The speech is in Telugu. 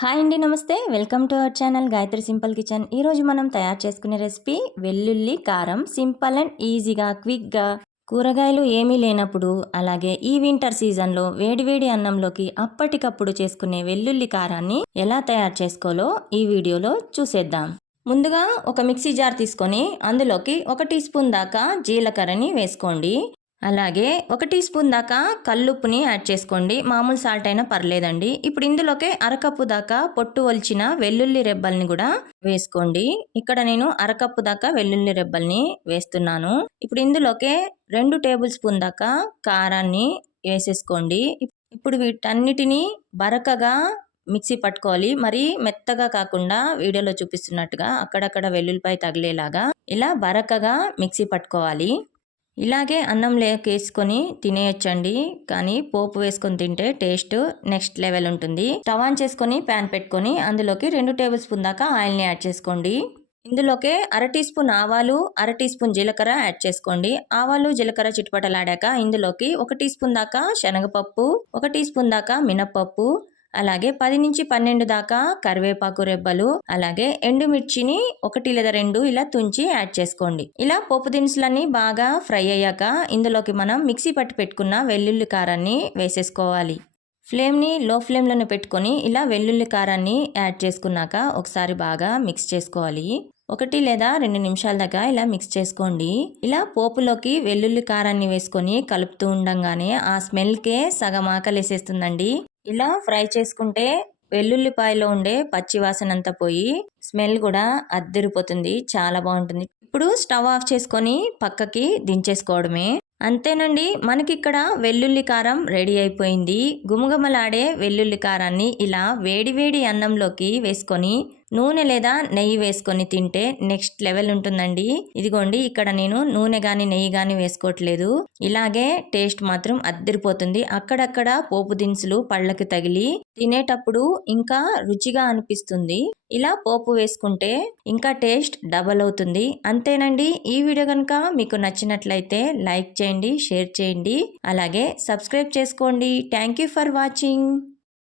హాయ్ అండి నమస్తే. Welcome to our channel Gayatri simple kitchen. ఈరోజు మనం తయారు చేసుకునే రెసిపీ వెల్లుల్లి కారం. సింపుల్ అండ్ ఈజీగా క్విక్గా. కూరగాయలు ఏమీ లేనప్పుడు అలాగే ఈ వింటర్ సీజన్లో వేడివేడి అన్నంలోకి అప్పటికప్పుడు చేసుకునే వెల్లుల్లి కారాన్ని ఎలా తయారు చేసుకోవాలో ఈ వీడియోలో చూసేద్దాం. ముందుగా ఒక మిక్సీ జార్ తీసుకొని అందులోకి ఒక టీ స్పూన్ దాకా జీలకర్రని వేసుకోండి. అలాగే ఒక టీ స్పూన్ దాకా కల్లుప్పుని యాడ్ చేసుకోండి. మామూలు సాల్ట్ అయినా పర్లేదండి. ఇప్పుడు ఇందులోకి అరకప్పు దాకా పొట్టు ఒలిచిన వెల్లుల్లి రెబ్బల్ని కూడా వేసుకోండి. ఇక్కడ నేను అరకప్పు దాకా వెల్లుల్లి రెబ్బల్ని వేస్తున్నాను. ఇప్పుడు ఇందులోకి రెండు టేబుల్ స్పూన్ దాకా కారాన్ని వేసేసుకోండి. ఇప్పుడు వీటన్నిటిని బరకగా మిక్సీ పట్టుకోవాలి. మరి మెత్తగా కాకుండా వీడియోలో చూపిస్తున్నట్టుగా అక్కడక్కడ వెల్లుల్లిపాయ తగిలేలాగా ఇలా బరకగా మిక్సీ పట్టుకోవాలి. ఇలాగే అన్నం లేకేసుకొని తినేయచ్చండి. కానీ పోపు వేసుకొని తింటే టేస్ట్ నెక్స్ట్ లెవెల్ ఉంటుంది. స్టవ్ ఆన్ చేసుకొని ప్యాన్ పెట్టుకొని అందులోకి రెండు టేబుల్ స్పూన్ దాకా ఆయిల్ని యాడ్ చేసుకోండి. ఇందులోకే అర టీ స్పూన్ ఆవాలు అర టీ స్పూన్ జీలకర్ర యాడ్ చేసుకోండి. ఆవాలు జీలకర్ర చిట్టుపటలాడాక ఇందులోకి ఒక టీ స్పూన్ దాకా శనగపప్పు ఒక టీ స్పూన్ దాకా మినప్పప్పు అలాగే పది నుంచి పన్నెండు దాకా కరివేపాకు రెబ్బలు అలాగే ఎండుమిర్చిని ఒకటి లేదా రెండు ఇలా తుంచి యాడ్ చేసుకోండి. ఇలా పోపు దినుసులన్నీ బాగా ఫ్రై అయ్యాక ఇందులోకి మనం మిక్సీ పట్టి పెట్టుకున్న వెల్లుల్లి కారాన్ని వేసేసుకోవాలి. ఫ్లేమ్ని లో ఫ్లేమ్లోనే పెట్టుకొని ఇలా వెల్లుల్లి కారాన్ని యాడ్ చేసుకున్నాక ఒకసారి బాగా మిక్స్ చేసుకోవాలి. ఒకటి లేదా రెండు నిమిషాల దాకా ఇలా మిక్స్ చేసుకోండి. ఇలా పోపులోకి వెల్లుల్లి కారాన్ని వేసుకొని కలుపుతూ ఉండంగానే ఆ స్మెల్కే సగం ఆకలేసేస్తుందండి. ఇలా ఫ్రై చేసుకుంటే వెల్లుల్లిపాయలో ఉండే పచ్చి వాసన అంతా పోయి స్మెల్ కూడా అద్దరిపోతుంది. చాలా బాగుంటుంది. ఇప్పుడు స్టవ్ ఆఫ్ చేసుకొని పక్కకి దించేసుకోవడమే. అంతేనండి మనకి ఇక్కడ వెల్లుల్లి కారం రెడీ అయిపోయింది. గుమగుమలాడే వెల్లుల్లి కారాన్ని ఇలా వేడివేడి అన్నంలోకి వేసుకొని నూనె లేదా నెయ్యి వేసుకొని తింటే నెక్స్ట్ లెవెల్ ఉంటుందండి. ఇదిగోండి ఇక్కడ నేను నూనె కానీ నెయ్యి కానీ వేసుకోవట్లేదు. ఇలాగే టేస్ట్ మాత్రం అద్దరిపోతుంది. అక్కడక్కడ పోపు దినుసులు పళ్ళకి తగిలి తినేటప్పుడు ఇంకా రుచిగా అనిపిస్తుంది. ఇలా పోపు వేసుకుంటే ఇంకా టేస్ట్ డబల్ అవుతుంది. అంతేనండి. ఈ వీడియో కనుక మీకు నచ్చినట్లయితే లైక్ చేయండి షేర్ చేయండి. అలాగే సబ్స్క్రైబ్ చేసుకోండి. Thank you for watching.